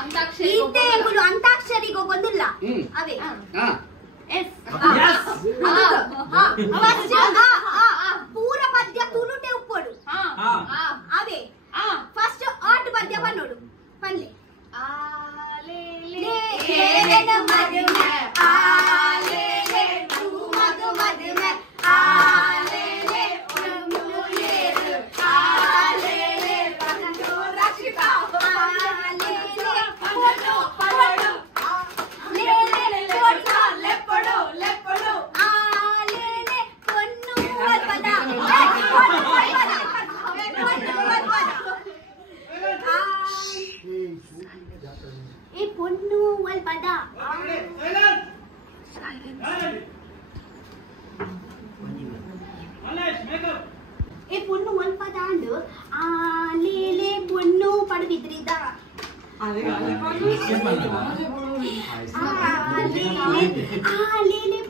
ಅಂತಾಕ್ಷರಿ ಗೊತ್ತಿಲ್ಲ ಅವೇ ಪೂರ ಪದ್ಯ ತುಳುಟೆ ಉಪ್ಪೋಡು ಅವೇ ಫಸ್ಟ್ ಆಟ್ ಪದ್ಯ ಬನ್ನೋಡು ಪನ್ಲೆ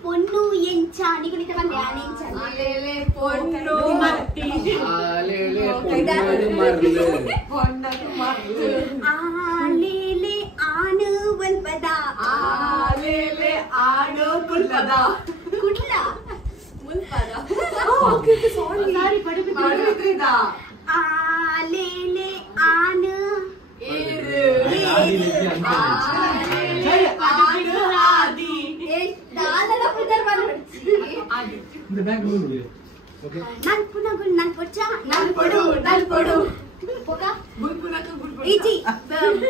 పొన్ను ఎంచ నీకు నిత వందే ఆనించ ఆలేలే పొన్ను మట్టి ఆలేలే పొన్ను మర్లు పొన్నకు మర్లు ఆలేలే ఆను వల్పదా ఆలేలే ఆను కుల్పదా కుట్ల ముల్పదా ఓకే సారీ పడిపిత్రిదా ఆలేలే ఆను ఏరు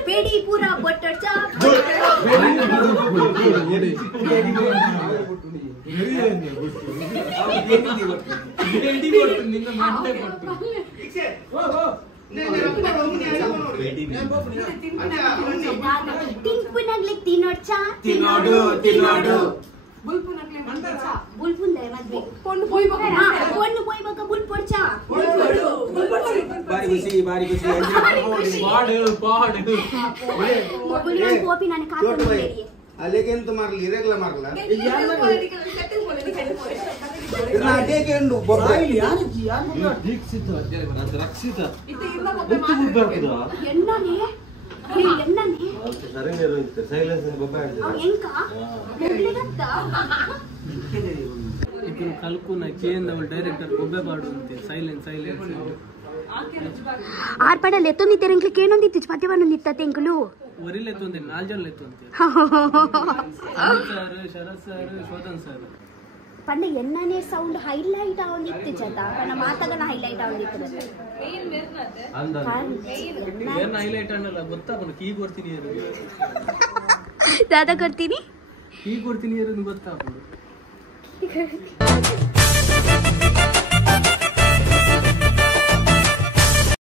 पेड़ी पूरा बटर चा తినొచ్చా తినోడు తినోడు ఇప్పుడు కలుపుకున్న కేంద్ర డైరెక్టర్ బొబ్బೆ పాడు ಅಂತೆ ಸೈಲೆನ್ಸ್ ಆರ್ಪಡಲ್ಲ ಎತ್ತೊಂದಿತ್ತೆ ಎಂಕ್ಲಿಕ್ಕೆ ಏನೊಂದಿತ್ತು ಪದ್ಯವನ್ನೊಂದಿತ್ತ ತೆಂಕಲು ಒರಿಲೆತ್ತೊಂದೆ 4 ಜನ ಲೆತ್ತೊಂತೆ ಶರತ್ ಸರ್ ಶೋಧನ್ ಸರ್ ಪಂಡ ಎನ್ನನೇ ಸೌಂಡ್ ಹೈಲೈಟ್ ಆವಂದಿತ್ತು ಜತ ಪಂಡ ಮಾತಗನ ಹೈಲೈಟ್ ಆವಂದಿತ್ತು ಏನ್ ಹೈಲೈಟ್ ಅನ್ನಲ್ಲ ಗೊತ್ತಾಗಲ್ಲ ಕೀ ಕೊಡ್ತೀನಿ ದಾದಾ ಕೊಡ್ತೀನಿ ಕೀ ಕೊಡ್ತೀನಿ ಗೊತ್ತಾಗಲ್ಲ